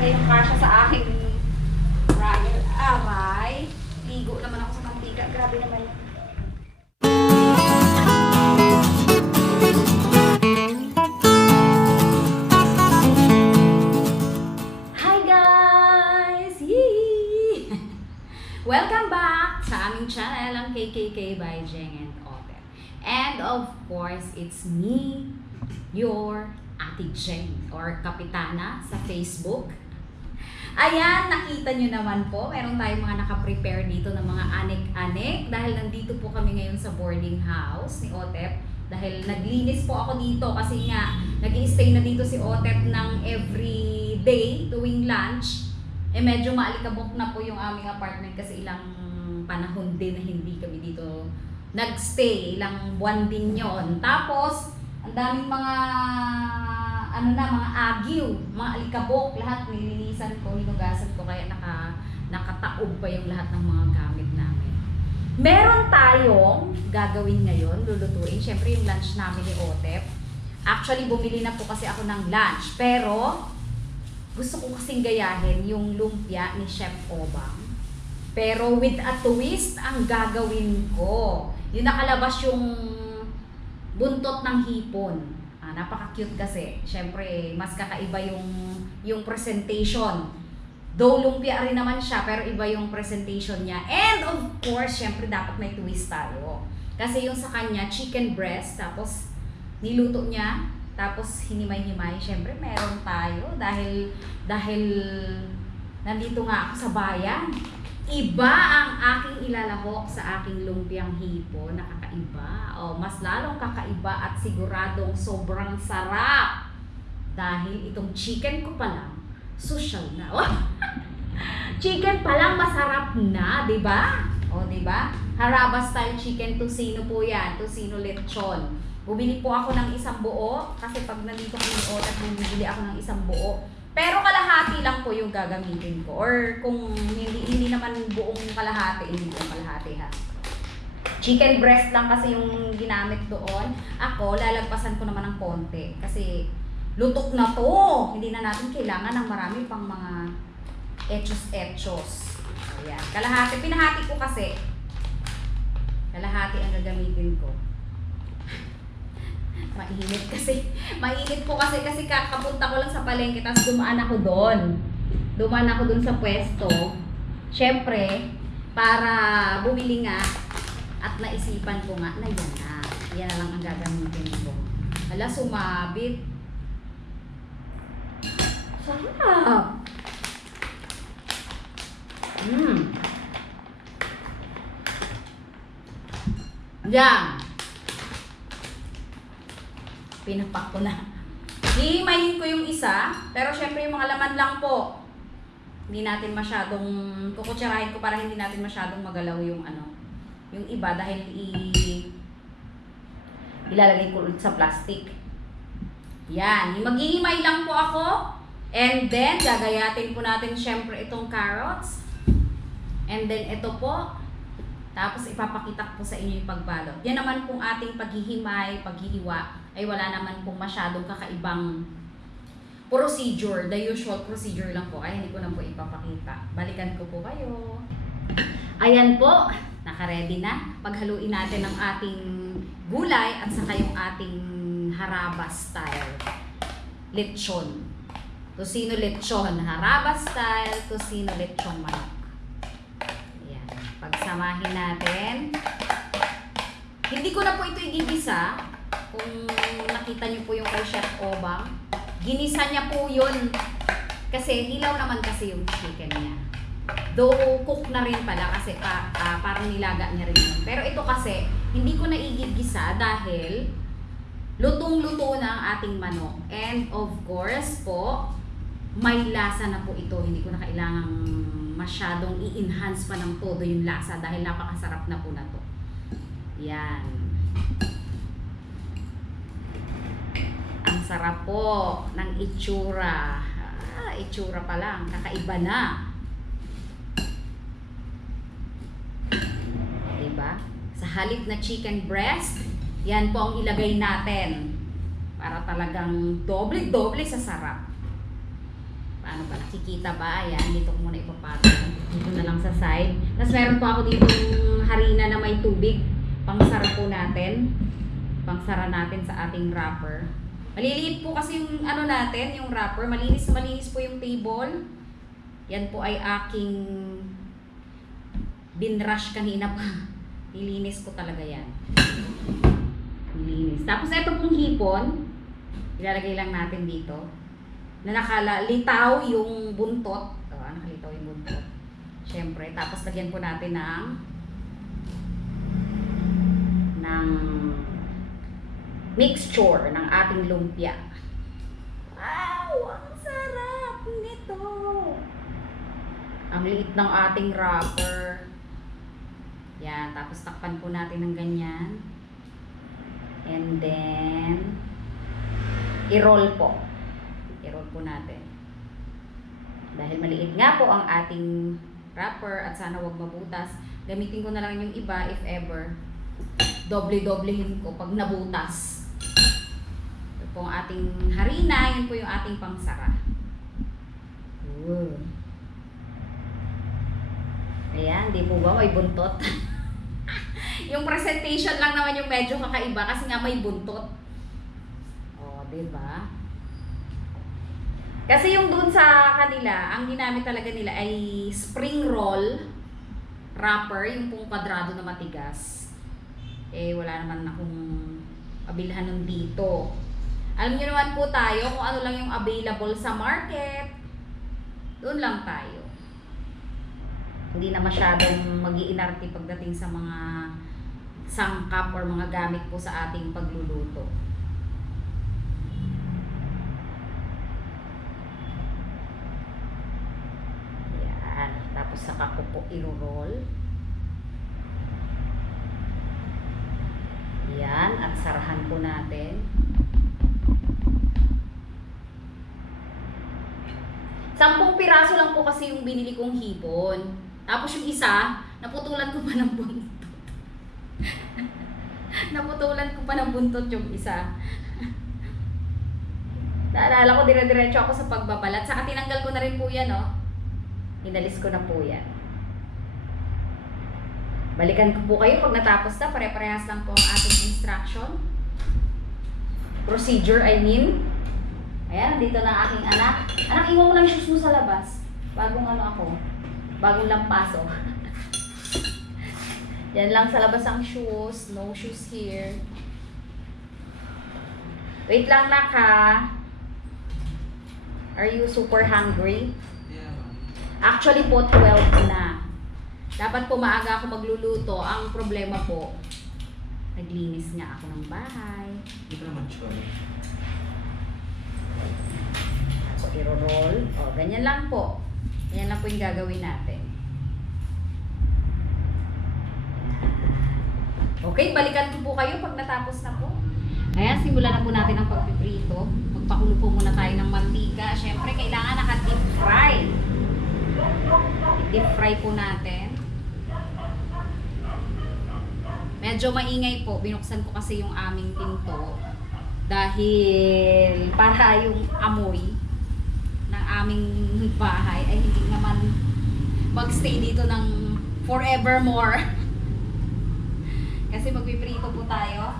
talaga yung kasha sa aking fryer. Aray, ligo naman ako sa mantika. Grabe naman yun. Hi guys! Yee! Welcome back sa aming channel, ang KKK by Jeng and Open. And of course, it's me, your Ate Jeng or Kapitana sa Facebook. Ayan, nakita nyo naman po, meron tayong mga nakaprepare dito ng mga anek-anek dahil nandito po kami ngayon sa boarding house ni Otep. Dahil naglinis po ako dito kasi nga nag stay na dito si Otep ng every day tuwing lunch. Eh medyo maalikabok na po yung aming apartment kasi ilang panahon din na hindi kami dito nagstay. Ilang buwan din yon. Tapos, ang daming mga ano na, mga agyo, mga alikabok, lahat nilinisan ko, hinugasan ko, kaya naka, nakataob pa yung lahat ng mga gamit namin. Meron tayong gagawin ngayon, lulutuin. Siyempre yung lunch namin ni Otep. Actually, bumili na po kasi ako ng lunch. Pero, gusto ko kasing gayahin yung lumpia ni Chef Obang. Pero with a twist ang gagawin ko. Yung nakalabas yung buntot ng hipon. Napaka-cute kasi. Siyempre, mas kakaiba yung, yung presentation. Though lumpia rin naman siya, pero iba yung presentation niya. And of course, syempre dapat may twist tayo. Kasi yung sa kanya, chicken breast, tapos niluto niya, tapos hinimay-himay. Syempre meron tayo dahil dahil nandito nga ako sa bayan. Iba ang aking ilalahok sa aking lumpiang hipo, nakakaiba. O, mas lalong kakaiba at siguradong sobrang sarap. Dahil itong chicken ko pa lang, social na. chicken pa lang masarap na, di ba? O, di ba? Haraba style chicken tocino po yan, tocino lechon. Bumili po ako ng isang buo kasi pag nandito kami ni Otat, bumibili ako ng isang buo. Pero kalahati lang po yung gagamitin ko. Or kung hindi, hindi naman buong kalahati, hindi buong kalahati ha. Chicken breast lang kasi yung ginamit doon. Ako, lalagpasan ko naman ng konti. Kasi lutok na to. Hindi na natin kailangan ng marami pang mga etchos-etchos. Ayan. Kalahati. Pinahati ko kasi. Kalahati ang gagamitin ko. Mainit kasi. Mainit po kasi kasi kakapunta ko lang sa palengke tapos dumaan ako doon. Dumaan ako doon sa pwesto. Siyempre, para bumili nga at naisipan ko nga na yan na. Yan na lang ang gagamitin ko. Hala, sumabit. Sarap. Mm. Yan. Pinapak ko na. Hihimayin ko yung isa, pero syempre yung mga laman lang po. Hindi natin masyadong, kukutsarahin ko para hindi natin masyadong magalaw yung ano, yung iba dahil i ilalagay ko ulit sa plastic. Yan, maghihimay lang po ako. And then, gagayatin po natin syempre itong carrots. And then, ito po. Tapos, ipapakita ko po sa inyo yung pagbalot. Yan naman pong ating paghihimay, paghihiwa, ay wala naman pong masyadong kakaibang procedure. The usual procedure lang po. Ay, hindi ko na po ipapakita. Balikan ko po kayo. Ayan po, nakaready na. Paghaluin natin ang ating gulay at saka yung ating harabas style lechon. Tosino lechon, harabas style, tosino lechon manok. Ayan. Pagsamahin natin. Hindi ko na po ito igigisa. Kung nakita niyo po yung kay Chef Obang. Ginisa niya po yun. Kasi hilaw naman kasi yung chicken niya. Though cook na rin pala kasi pa, ah, parang nilaga niya rin yun. Pero ito kasi, hindi ko na igigisa dahil lutong-luto na ang ating manok. And of course po, may lasa na po ito. Hindi ko na kailangang masyadong i-enhance pa ng todo yung lasa dahil napakasarap na po na to. Yan. Ang sarap po ng itsura. Ah, itsura pa lang. Kakaiba na. Diba? Sa halip na chicken breast, yan po ang ilagay natin. Para talagang doble-doble sa sarap. Paano ba? Nakikita ba? Ayan, dito ko muna ipapatong. Dito na lang sa side. Tapos meron po ako dito harina na may tubig. Pangsara po natin. Pangsara natin sa ating wrapper. Maliliit po kasi yung ano natin, yung wrapper. Malinis malinis po yung table. Yan po ay aking binrush kanina pa. Nilinis ko talaga yan. Nilinis. Tapos ito pong hipon, ilalagay lang natin dito. Na nakalitaw yung buntot. O, ah, nakalitaw yung buntot. Siyempre. Tapos lagyan po natin ng ng mixture ng ating lumpia. Wow! Ang sarap nito! Ang liit ng ating wrapper. Yan. Tapos takpan po natin ng ganyan. And then, i-roll po. I-roll po natin. Dahil maliit nga po ang ating wrapper at sana wag mabutas, gamitin ko na lang yung iba if ever. Doble-doblehin ko pag nabutas. Ito po ang ating harina, yun po yung ating pangsara. Ooh. Ayan, di po ba may buntot? yung presentation lang naman yung medyo kakaiba kasi nga may buntot. Oh, di ba? Kasi yung dun sa kanila, ang ginamit talaga nila ay spring roll wrapper, yung pong kwadrado na matigas. Eh, wala naman akong abilhan nun dito. Alam niyo naman po tayo kung ano lang yung available sa market. Doon lang tayo. Hindi na masyadong mag-iinarte pagdating sa mga sangkap or mga gamit po sa ating pagluluto. Yan. Tapos saka ko po i-roll. Yan. At sarahan po natin. Sampung piraso lang po kasi yung binili kong hipon. Tapos yung isa, naputulan ko pa ng buntot. Naputulan ko pa ng buntot yung isa. Naalala ko, dire-diretso ako sa pagbabalat. Saka tinanggal ko na rin po yan, oh. Inalis ko na po yan. Balikan ko po kayo pag natapos na. Pare-parehas lang po ang ating instruction. Procedure, I mean. Ayan, dito na aking anak. Anak, iwan mo yung shoes mo sa labas. Bagong ano ako. Bagong lampaso. Yan lang sa labas ang shoes. No shoes here. Wait lang, nak ha. Are you super hungry? Yeah. Actually po, 12 na. Dapat po maaga ako magluluto. Ang problema po, naglinis nga ako ng bahay. Hindi ko naman sure. Ako i-roll. O, ganyan lang po. Ganyan lang po yung gagawin natin. Okay, balikan ko po kayo pag natapos na po. Ayan, simulan na po natin ang pagpiprito. Magpakulo po muna tayo ng mantika. Siyempre, kailangan naka-deep fry. Deep fry po natin. Medyo maingay po. Binuksan ko kasi yung aming pinto. Dahil para yung amoy ng aming bahay ay hindi naman magstay dito ng forevermore. kasi magpiprito po tayo.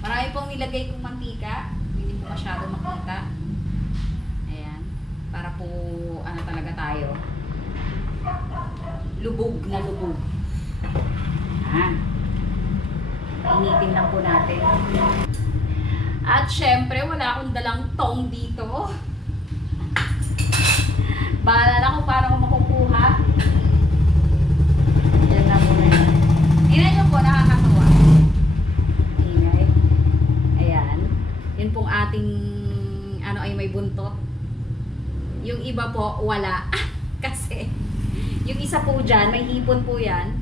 Marami pong nilagay kong mantika. Hindi po masyado makita. Ayan. Para po ano talaga tayo. Lubog na lubog. Ayan. Initin lang po natin. At syempre, wala akong dalang tong dito. Bahala na kung paano ko makukuha. Yan na muna. Tingnan nyo po, nakakatawa. Ingay. Ayan. Yun pong ating, ano ay may buntot. Yung iba po, wala. Kasi, yung isa po dyan, may hipon po yan.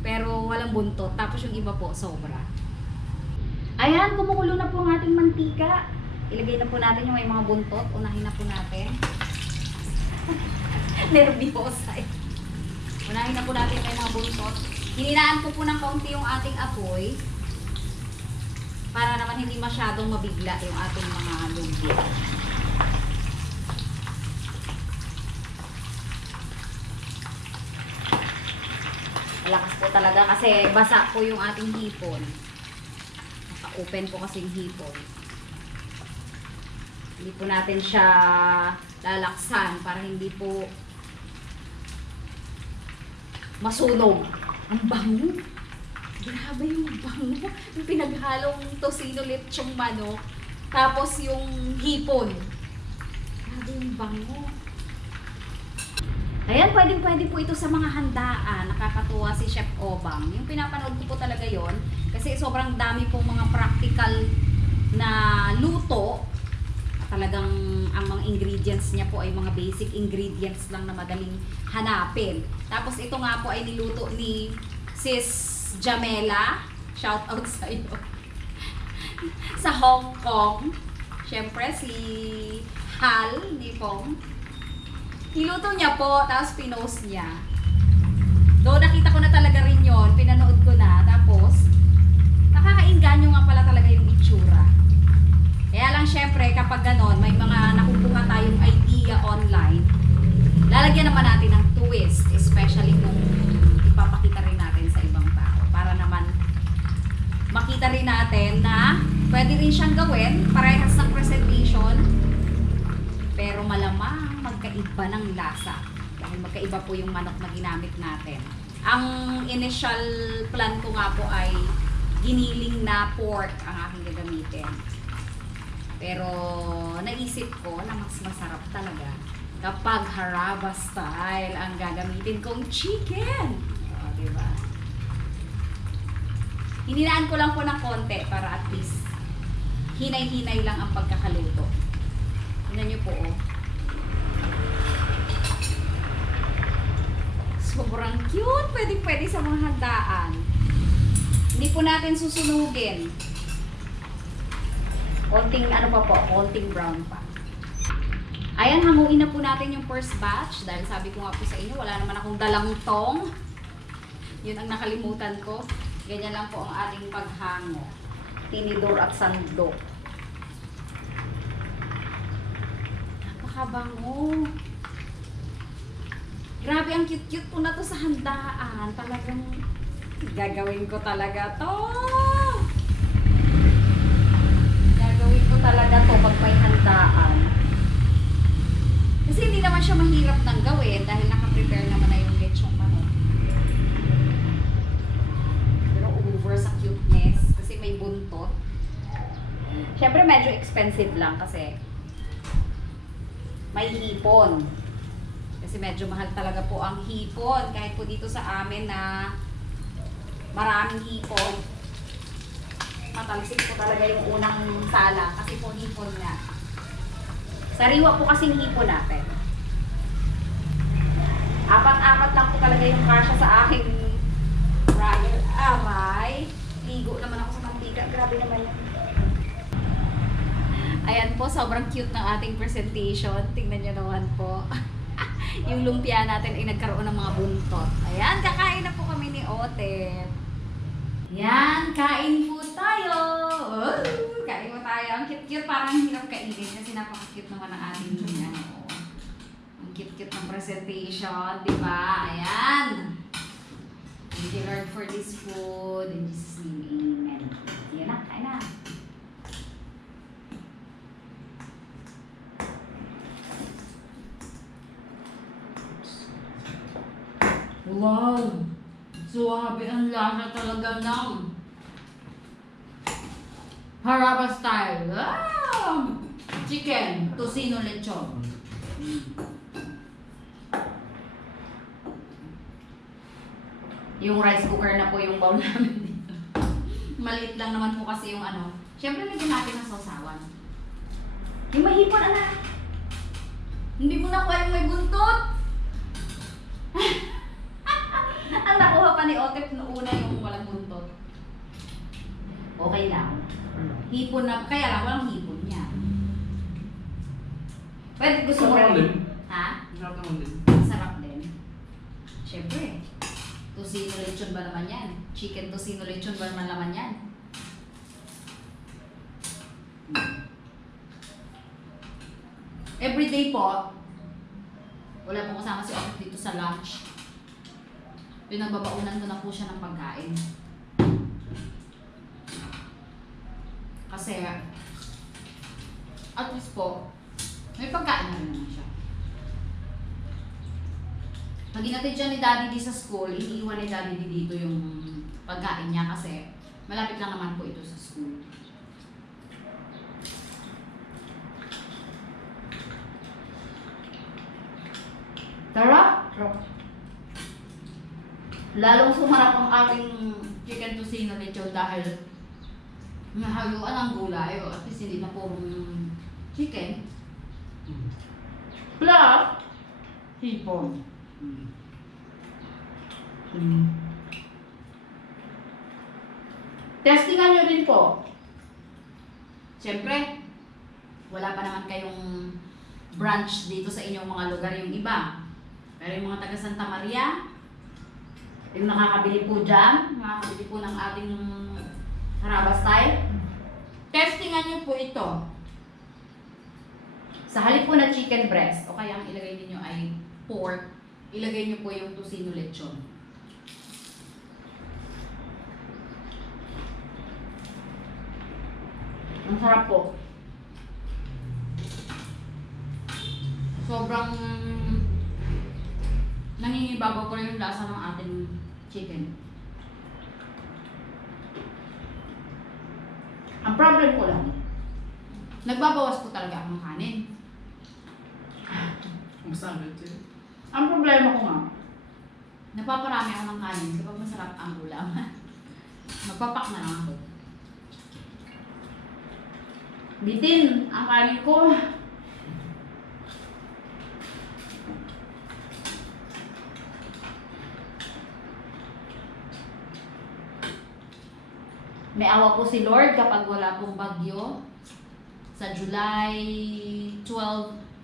Pero walang buntot. Tapos yung iba po, sobra. Ayan, kumukulo na po ang ating mantika. Ilagay na po natin yung may mga buntot. Unahin na po natin. Nervyosa eh. Unahin na po natin yung may mga buntot. Hininaan ko po ng kaunti yung ating apoy para naman hindi masyadong mabigla yung ating mga lumpia. Malakas po talaga kasi basa po yung ating hipon. Naka-open po kasi yung hipon. Hindi po natin siya lalaksan para hindi po masunog. Ang bango. Grabe yung bango. Yung pinaghalong tosino lechong manok. Tapos yung hipon. Grabe yung bango. Ayan, pwedeng pwede po ito sa mga handaan. Nakakatuwa si Chef Obang. Yung pinapanood ko po talaga yon Kasi sobrang dami pong mga practical na luto. Talagang ang mga ingredients niya po ay mga basic ingredients lang na madaling hanapin. Tapos ito nga po ay niluto ni Sis Jamela. Shout out sa iyo. sa Hong Kong. Siyempre si Hal ni Pong. Niluto niya po, tapos pinost niya. Do nakita ko na talaga rin yon, pinanood ko na, tapos nakakainganyo nga pala talaga yung itsura. Kaya lang syempre kapag ganon, may mga nakukuha tayong idea online, lalagyan naman natin ng twist, especially kung ipapakita rin natin sa ibang tao. Para naman makita rin natin na pwede rin siyang gawin, parehas ng presentation, pero malamang magkaiba ng lasa. Dahil magkaiba po yung manok na ginamit natin. Ang initial plan ko nga po ay giniling na pork ang aking gagamitin. Pero naisip ko na mas masarap talaga kapag haraba style ang gagamitin kong chicken. O, diba? Hininaan ko lang po ng konti para at least hinay-hinay lang ang pagkakaluto. Tingnan niyo po, oh. Sobrang cute. Pwede pwede sa mga handaan. Hindi po natin susunugin. Konting ano pa po, konting brown pa. Ayan, hanguin na po natin yung first batch. Dahil sabi ko nga po sa inyo, wala naman akong dalang tong. Yun ang nakalimutan ko. Ganyan lang po ang ating paghango. Tinidor at sandok. Napakabango. Grabe, ang cute-cute po na to sa handaan. Talagang gagawin ko talaga to. Siyempre medyo expensive lang kasi may hipon. Kasi medyo mahal talaga po ang hipon. Kahit po dito sa amin na maraming hipon. Matalsik po talaga yung unang sala kasi po hipon nga. Sariwa po kasing hipon natin. Apat-apat lang po talaga yung kasya sa aking fryer. Aray! Ligo naman ako sa mantika. Grabe naman yan. Ayan po, sobrang cute ng ating presentation. Tingnan nyo naman po. yung lumpia natin ay nagkaroon ng mga buntot. Ayan, kakain na po kami ni Ote. Yan, kain po tayo. Oh, kain po tayo. Ang cute-cute, parang hirap kainin kasi napaka-cute naman ang ating ano. Ang cute-cute ng presentation, di ba? Ayan. Thank you Lord for this food. In Jesus' name, amen. Yan na, kain na. Wow! Suwabe ang lasa talaga ng haraba style. Wow! Chicken, tosino lechon. Yung rice cooker na po yung bowl namin dito. Maliit lang naman po kasi yung ano. Siyempre, lagyan natin ng sausawan. Yung mahipon, anak. Hindi mo nakuha yung may buntot. Pa ni Otep no una yung walang buntot. Okay lang. Hipon na, kaya lang walang hipon niya. Pwede gusto mo Sarap rin. din. Ha? Sarap naman din. Sarap din. Siyempre. Tosino lechon ba naman yan? Chicken tosino lechon ba naman laman yan? Everyday po, wala pong kasama si Otep dito sa lunch. Pinagbabaunan ko na po siya ng pagkain. Kasi, at least po, may pagkain na rin naman siya. Pag inatid siya ni Daddy D sa school, iniiwan ni Daddy D dito yung pagkain niya kasi malapit lang naman po ito sa school. Tara! Lalong sumarap ang aking chicken tocino lechon dahil nahaluan ang gulay o at least hindi na purong chicken. Plus, hipon. Mm. Testingan nyo rin po. Siyempre, wala pa naman kayong branch dito sa inyong mga lugar yung iba. Pero yung mga taga Santa Maria, yung nakakabili po dyan, nakakabili po ng ating haraba style, testingan nyo po ito. Sa halip po na chicken breast, o kaya ang ilagay ninyo ay pork, ilagay nyo po yung tocino lechon. Ang sarap po. Sobrang nangingibabaw ko rin yung lasa ng ating chicken. Ang problem ko lang, nagbabawas po talaga kanin. Ang sabi ito yun. Ang problema ko nga, napaparami ako ng kanin kapag masarap ang ulam. Magpapak na lang ako. Bitin ang kanin ko. May awa po si Lord kapag wala pong bagyo. Sa July 12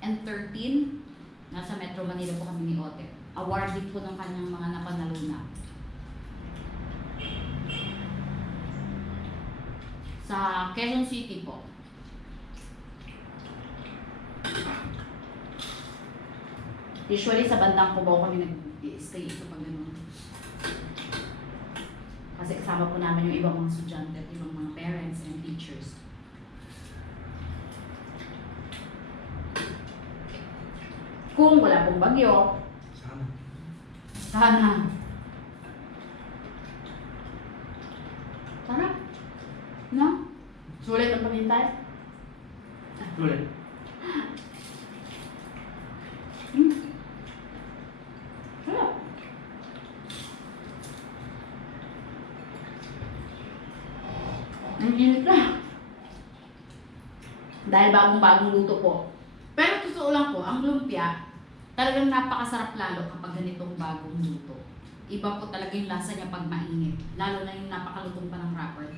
and 13, nasa Metro Manila po kami ni Ote. Awarded po ng kanyang mga napanaluna. Sa Quezon City po. Usually sa bandang Cubao kami nag-stay ito pag ganun. Kasi kasama po namin yung ibang mga estudyante at ibang mga parents and teachers. Kung wala pong bagyo, Sana. sana. Tara. No? Sulit ang paghintay? Ulit. Hmm. Sarap. Init na. Dahil bagong-bagong luto po. Pero totoo lang po, ang lumpia, talagang napakasarap lalo kapag ganitong bagong luto. Iba po talaga yung lasa niya pag mainit. Lalo na yung napakalutong pa ng wrapper.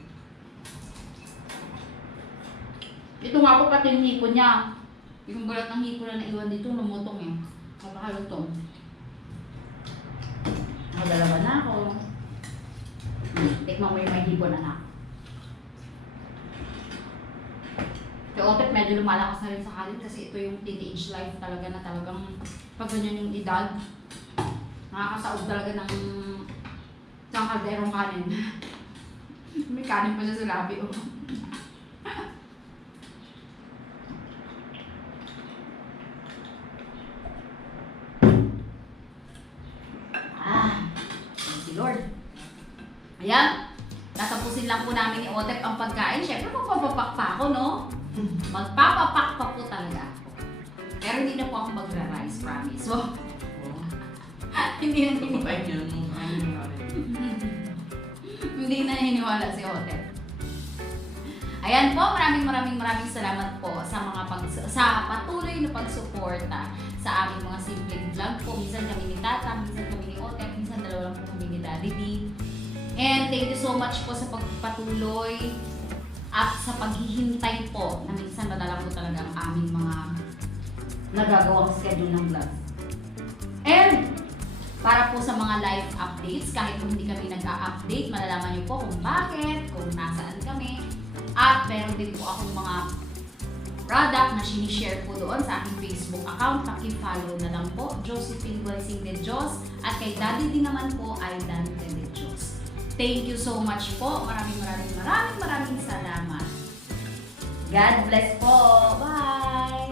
Ito nga po pati yung hipon niya. Yung balat ng hipon na naiwan dito, lumutong eh. Napakalutong. Nakadalawa na ako. Tikman mo yung may hipon anak. Otep, medyo lumalakas na rin sa kanin kasi ito yung teenage life talaga na talagang pag ganyan yung edad, nakakasaog talaga ng ng kalderong kanin. May kanin pa siya sa labi. Oh. Ah, you Lord. Ayan, tatapusin lang po namin ni Otep ang pagkain. Siyempre, magpapapak pa ako, no? Magpapapak pa po talaga ako. Pero hindi na po ako magra-rice, promise. So, Oo. hindi na Kapatay niya nung ano yung natin. Hindi na hiniwala si Otep. Ayan po, maraming maraming maraming salamat po sa mga pag sa patuloy na pagsuporta sa aming mga simpleng vlog po. Minsan kami ni Tata, minsan kami ni Otep, minsan dalawa lang po kami ni Daddy D. And thank you so much po sa pagpatuloy at sa paghihintay po na minsan madala po talaga ang aming mga nagagawang schedule ng vlog. And para po sa mga live updates, kahit kung hindi kami nag-a-update, malalaman niyo po kung bakit, kung nasaan kami. At meron din po akong mga product na sinishare po doon sa aking Facebook account. Paki-follow na lang po, Josephine Blessing de Diyos. At kay Daddy din naman po ay Dante de. Thank you so much po. Maraming maraming maraming maraming salamat. God bless po. Bye!